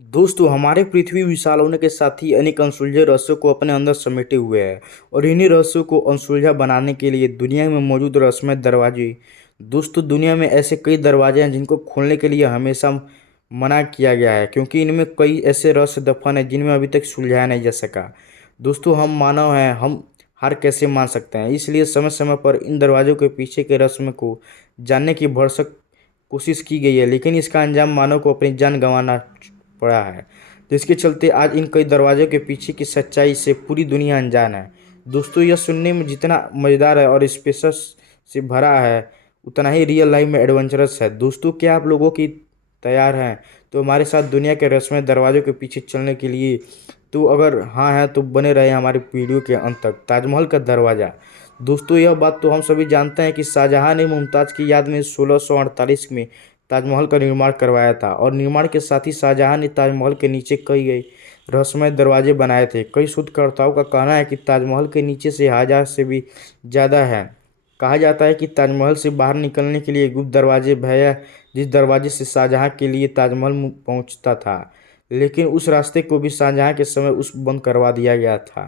दोस्तों, हमारे पृथ्वी विशाल होने के साथ ही अनेक अनसुलझे रहस्यों को अपने अंदर समेटे हुए है। और इन्हीं रहस्यों को अनसुलझा बनाने के लिए दुनिया में मौजूद रहस्यमय दरवाजे। दोस्तों, दुनिया में ऐसे कई दरवाजे हैं जिनको खोलने के लिए हमेशा मना किया गया है, क्योंकि इनमें कई ऐसे रहस्य दफन है जिनमें अभी तक सुलझाया नहीं जा सका। दोस्तों, हम मानव हैं, हम हार कैसे मान सकते हैं? इसलिए समय समय पर इन दरवाजों के पीछे के रहस्य को जानने की भरसक कोशिश की गई है, लेकिन इसका अंजाम मानव को अपनी जान गंवाना पड़ा है। जिसके चलते आज इन कई दरवाजों के पीछे की सच्चाई से पूरी दुनिया अनजान है। दोस्तों, यह सुनने में जितना मज़ेदार है और स्पेशस से भरा है, उतना ही रियल लाइफ में एडवेंचरस है। दोस्तों, क्या आप लोगों की तैयार हैं तो हमारे साथ दुनिया के रहस्यमय दरवाजों के पीछे चलने के लिए? तो अगर हाँ है तो बने रहे हमारे वीडियो के अंत तक। ताजमहल का दरवाज़ा। दोस्तों, यह बात तो हम सभी जानते हैं कि शाहजहां ने मुमताज़ की याद में 1648 में ताजमहल का निर्माण करवाया था। और निर्माण के साथ ही शाहजहां ने ताजमहल के नीचे कई रहस्यमय दरवाजे बनाए थे। कई शोधकर्ताओं का कहना है कि ताजमहल के नीचे से 1000 से भी ज़्यादा है। कहा जाता है कि ताजमहल से बाहर निकलने के लिए गुप्त दरवाजे भैया, जिस दरवाजे से शाहजहां के लिए ताजमहल पहुंचता था, लेकिन उस रास्ते को भी शाहजहां के समय उस बंद करवा दिया गया था।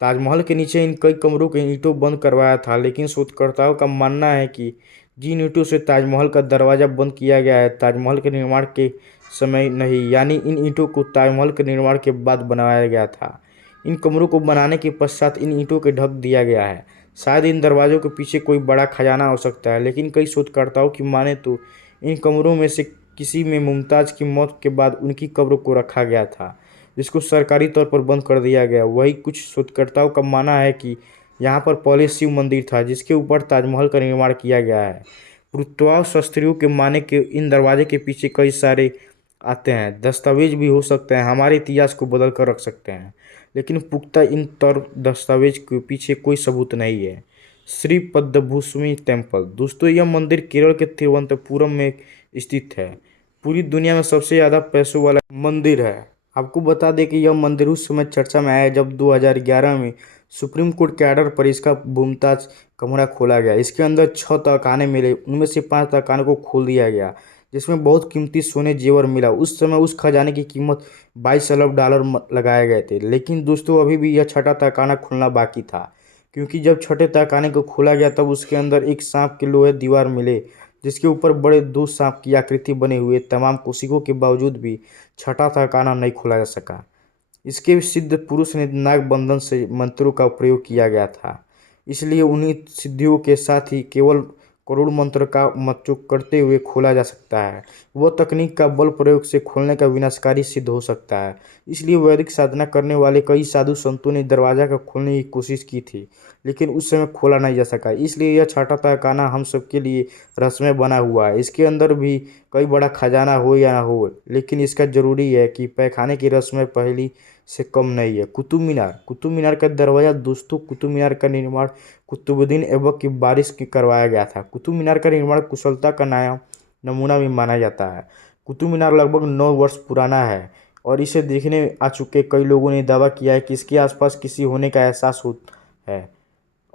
ताजमहल के नीचे इन कई कमरों के ईंटों बंद करवाया था, लेकिन शोधकर्ताओं का मानना है कि जिन ईंटों से ताजमहल का दरवाज़ा बंद किया गया है, ताजमहल के निर्माण के समय नहीं, यानी इन ईंटों को ताजमहल के निर्माण के बाद बनाया गया था। इन कमरों को बनाने के पश्चात इन ईंटों के ढक दिया गया है। शायद इन दरवाज़ों के पीछे कोई बड़ा खजाना हो सकता है, लेकिन कई शोधकर्ताओं की माने तो इन कमरों में से किसी में मुमताज़ की मौत के बाद उनकी कब्र को रखा गया था, जिसको सरकारी तौर पर बंद कर दिया गया। वही कुछ शोधकर्ताओं का मानना है कि यहाँ पर पहले शिव मंदिर था, जिसके ऊपर ताजमहल का निर्माण किया गया है। पुरातत्वशास्त्रियों के माने के इन दरवाजे के पीछे कई सारे आते हैं दस्तावेज भी हो सकते हैं, हमारे इतिहास को बदल कर रख सकते हैं, लेकिन पुख्ता इन तौर दस्तावेज के पीछे कोई सबूत नहीं है। श्री पद्मभूषणी टेम्पल। दोस्तों, यह मंदिर केरल के तिरुवनंतपुरम में स्थित है। पूरी दुनिया में सबसे ज़्यादा पैसों वाला मंदिर है। आपको बता दें कि यह मंदिर उस समय चर्चा में आया जब 2011 में सुप्रीम कोर्ट के आर्डर पर इसका मुमताज कमरा खोला गया। इसके अंदर 6 तहखाने मिले, उनमें से 5 तहखानों को खोल दिया गया, जिसमें बहुत कीमती सोने जेवर मिला। उस समय उस खजाने की कीमत 22 अरब डॉलर लगाए गए थे। लेकिन दोस्तों, अभी भी यह छठा तहखाना खुलना बाकी था, क्योंकि जब छठे तहखाने को खोला गया तब उसके अंदर एक सांप के लोहे दीवार मिले, जिसके ऊपर बड़े दो सांप की आकृति बने हुए। तमाम कोशिशों के बावजूद भी छठा तहखाना नहीं खोला जा सका। इसके सिद्ध पुरुष ने नाग बंधन से मंत्रों का प्रयोग किया गया था, इसलिए उन्हीं सिद्धियों के साथ ही केवल करोड़ मंत्र का मच्चुक करते हुए खोला जा सकता है। वह तकनीक का बल प्रयोग से खोलने का विनाशकारी सिद्ध हो सकता है। इसलिए वैदिक साधना करने वाले कई साधु संतों ने दरवाजा का खोलने की कोशिश की थी, लेकिन उस समय खोला नहीं जा सका। इसलिए यह छठा तहखाना हम सबके लिए रहस्यमय बना हुआ है। इसके अंदर भी कई बड़ा खजाना हो या ना हो, लेकिन इसका जरूरी है कि पैखाने की रहस्यमय पहली से कम नहीं है। कुतुब मीनार। कुतुब मीनार का दरवाज़ा। दोस्तों, कुतुब मीनार का निर्माण कुतुबुद्दीन ऐबक की बारिश की करवाया गया था। कुतुब मीनार का निर्माण कुशलता का नया नमूना भी माना जाता है। कुतुब मीनार लगभग 9 वर्ष पुराना है और इसे देखने आ चुके कई लोगों ने दावा किया है कि इसके आसपास किसी होने का एहसास होता है,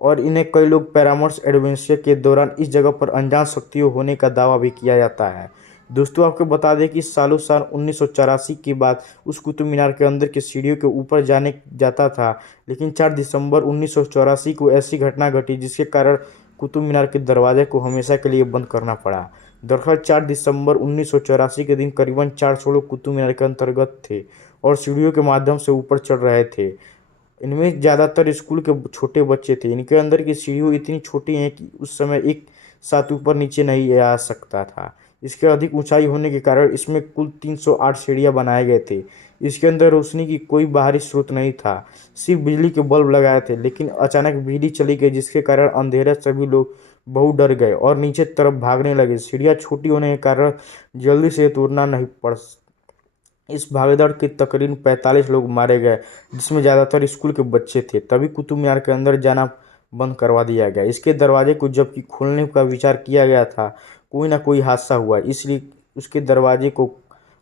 और इन्हें कई लोग पैरामॉर्स एडवेंचर के दौरान इस जगह पर अनजान शक्तियों होने का दावा भी किया जाता है। दोस्तों, आपको बता दें कि सालों साल 1984 के बाद उस कुतुब मीनार के अंदर की सीढ़ियों के ऊपर जाने जाता था, लेकिन 4 दिसंबर 1984 को ऐसी घटना घटी जिसके कारण कुतुब मीनार के दरवाजे को हमेशा के लिए बंद करना पड़ा। दरअसल 4 दिसंबर 1984 के दिन करीबन 400 लोग कुतुब मीनार के अंतर्गत थे और सीढ़ियों के माध्यम से ऊपर चढ़ रहे थे। इनमें ज़्यादातर स्कूल के छोटे बच्चे थे। इनके अंदर की सीढ़ियाँ इतनी छोटी हैं कि उस समय एक साथ ऊपर नीचे नहीं आ सकता था। इसके अधिक ऊंचाई होने के कारण इसमें कुल 308 सीढ़ियाँ बनाए गए थे। इसके अंदर रोशनी की कोई बाहरी स्रोत नहीं था, सिर्फ बिजली के बल्ब लगाए थे। लेकिन अचानक बिजली चली गई, जिसके कारण अंधेरे सभी लोग बहुत डर गए और नीचे तरफ भागने लगे। सीढ़ियाँ छोटी होने के कारण जल्दी से तोड़ना नहीं पड़। इस भागदौड़ के तकरीबन 45 लोग मारे गए, जिसमें ज़्यादातर स्कूल के बच्चे थे। तभी कुतुब मीनार के अंदर जाना बंद करवा दिया गया। इसके दरवाजे को जबकि खोलने का विचार किया गया था, कोई ना कोई हादसा हुआ, इसलिए उसके दरवाजे को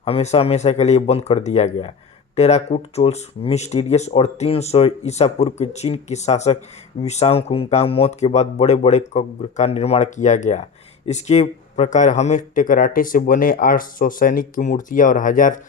हमेशा हमेशा के लिए बंद कर दिया गया। टेराकूट चोल्स मिस्टीरियस। और 300 ईसा पूर्व के चीन के शासक विशांग कुंगटांग मौत के बाद बड़े बड़े कब्र का निर्माण किया गया। इसके प्रकार हमें टेकराटे से बने 800 सैनिक की मूर्तियाँ और 1000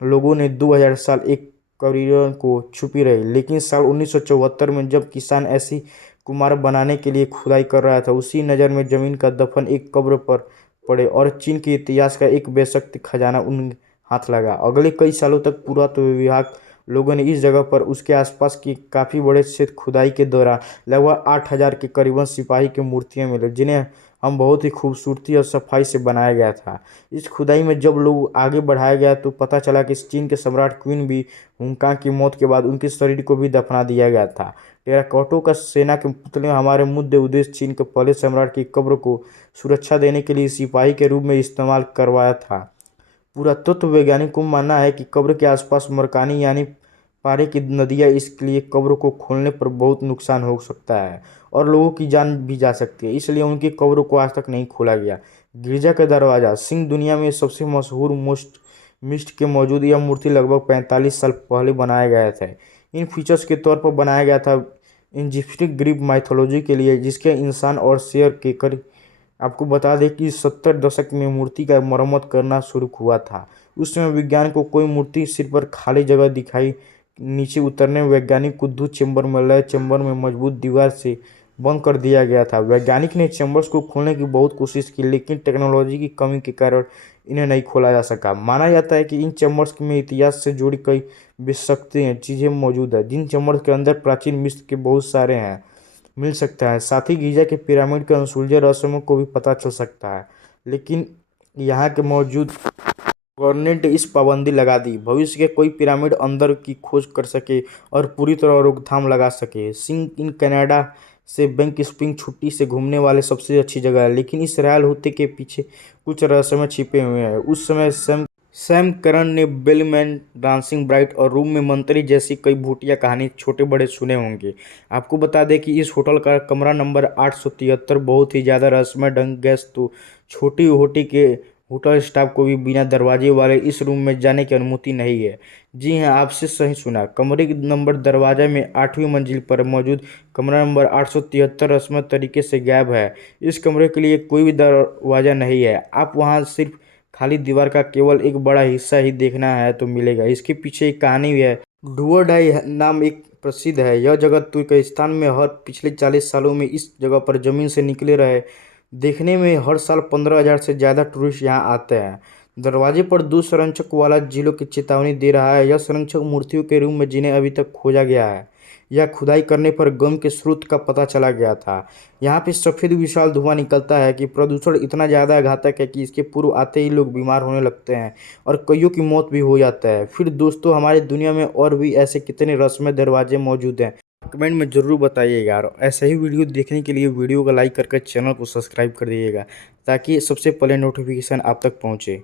लोगों ने 2000 साल एक करीर को छुपी रही, लेकिन साल 1974 में जब किसान ऐसी कुमार बनाने के लिए खुदाई कर रहा था, उसी नज़र में जमीन का दफन एक कब्र पर पड़े और चीन के इतिहास का एक बेशक खजाना उन हाथ लगा। अगले कई सालों तक पुरातत्व विभाग लोगों ने इस जगह पर उसके आसपास की काफ़ी बड़े क्षेत्र खुदाई के दौरान लगभग 8000 के करीबन सिपाही की मूर्तियां मिले, जिन्हें हम बहुत ही खूबसूरती और सफाई से बनाया गया था। इस खुदाई में जब लोग आगे बढ़ाया गया तो पता चला कि चीन के सम्राट क्वीन भी हुंगकांग की मौत के बाद उनके शरीर को भी दफना दिया गया था। टेराकोटा का सेना के पुतले हमारे मुद्दे उद्देश्य चीन के पहले सम्राट की कब्र को सुरक्षा देने के लिए सिपाही के रूप में इस्तेमाल करवाया था। पुरातत्व वैज्ञानिक को मानना है कि कब्र के आसपास मरकानी यानी पारे की नदियाँ, इसलिए कब्र को खोलने पर बहुत नुकसान हो सकता है और लोगों की जान भी जा सकती है, इसलिए उनकी कब्र को आज तक नहीं खोला गया। गिरजा का दरवाज़ा सिंह दुनिया में सबसे मशहूर मोस्ट मिस्ट के मौजूद यह मूर्ति लगभग 45 साल पहले बनाया गया था। इन फीचर्स के तौर पर बनाया गया था इजिप्शियन ग्रीक माइथोलॉजी के लिए, जिसके इंसान और शेर के करीब। आपको बता दें कि 70 दशक में मूर्ति का मरम्मत करना शुरू हुआ था। उस समय विज्ञान को कोई मूर्ति सिर पर खाली जगह दिखाई। नीचे उतरने वैज्ञानिक को दूध चेंबर में लय चेंबर में मजबूत दीवार से बंद कर दिया गया था। वैज्ञानिक ने चेंबर्स को खोलने की बहुत कोशिश की, लेकिन टेक्नोलॉजी की कमी के कारण इन्हें नहीं खोला जा सका। माना जाता है कि इन चेंबर्स में इतिहास से जुड़ी कई विशेषताएं चीज़ें मौजूद है, जिन चेंबर्स के अंदर प्राचीन मिस्र के बहुत सारे हैं मिल सकता है। साथ ही गीजा के पिरामिड के अनसुलझे रहस्यों को भी पता चल सकता है, लेकिन यहाँ के मौजूद गवर्नमेंट इस पाबंदी लगा दी भविष्य के कोई पिरामिड अंदर की खोज कर सके और पूरी तरह रोकथाम लगा सके। सिंह इन कनाडा से बैंक स्प्रिंग छुट्टी से घूमने वाले सबसे अच्छी जगह है, लेकिन इस रॉयल होते के पीछे कुछ रहस्यमय छिपे हुए हैं। उस समय सैम करन ने बेलमैन, डांसिंग ब्राइट और रूम में मंत्री जैसी कई भूतिया कहानी छोटे बड़े सुने होंगे। आपको बता दें कि इस होटल का कमरा नंबर 873 बहुत ही ज़्यादा रहस्यमय ढंग गैस तो छोटी होटी के होटल स्टाफ को भी बिना दरवाजे वाले इस रूम में जाने की अनुमति नहीं है। जी हाँ, आपसे सही सुना। कमरे की नंबर दरवाजा में 8वीं मंजिल पर मौजूद कमरा नंबर 873 रस्म तरीके से गायब है। इस कमरे के लिए कोई भी दरवाजा नहीं है। आप वहाँ सिर्फ खाली दीवार का केवल एक बड़ा हिस्सा ही देखना है तो मिलेगा। इसके पीछे एक कहानी भी है। डुओडाई नाम एक प्रसिद्ध है। यह जगह तुर्कस्तान में हर पिछले 40 सालों में इस जगह पर जमीन से निकले रहे देखने में हर साल 15,000 से ज़्यादा टूरिस्ट यहाँ आते हैं। दरवाजे पर दो संरक्षक वाला जिलों की चेतावनी दे रहा है। यह संरक्षक मूर्तियों के रूप में जिन्हें अभी तक खोजा गया है। यह खुदाई करने पर गम के स्रोत का पता चला गया था। यहाँ पे सफ़ेद विशाल धुआं निकलता है कि प्रदूषण इतना ज़्यादा घातक है कि इसके पूर्व आते ही लोग बीमार होने लगते हैं और कईयों की मौत भी हो जाता है। फिर दोस्तों, हमारी दुनिया में और भी ऐसे कितने रहस्यमय दरवाजे मौजूद हैं, कमेंट में ज़रूर बताइएगा। और ऐसे ही वीडियो देखने के लिए वीडियो को लाइक करके चैनल को सब्सक्राइब कर दीजिएगा, ताकि सबसे पहले नोटिफिकेशन आप तक पहुँचे।